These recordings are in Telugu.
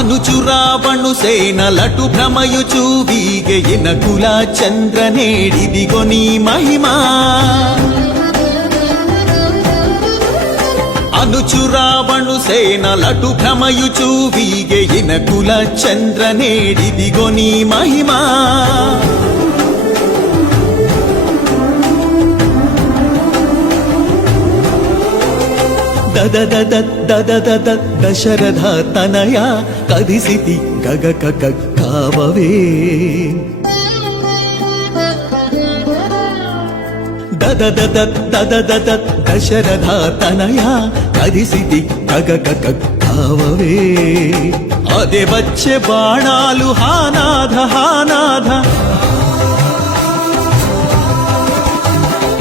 అనుచురావణు సేనలటు భ్రమయుచు వీగెయిన కుల చంద్రనేడిదిగో నీ మహిమా అనుచురావణు సేనలటు భ్రమయుచు వీగెయిన కుల చంద్రనేడిదిగో నీ మహిమా దశరథ తనయ కదిసితి గగ కావవే దశరథ తనయ కదిసితి గగ కావవే అదే వచ్చే బాణాలు హానాథ హానాథ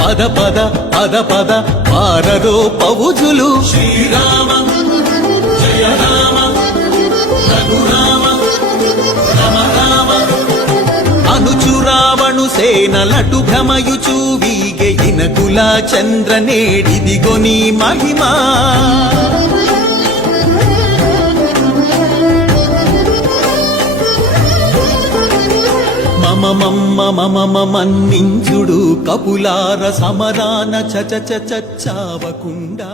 పద పద పద పద పారదో పవుజులు శ్రీరామ జయ రామ రఘురామ రమ రామ అనుచురావణు సేనలటు భ్రమయుచు వీగెయిన కుల చంద్రనేడిదిగో నీ మహిమా మన్నించుడు కపులార సమరాన చచావకుండా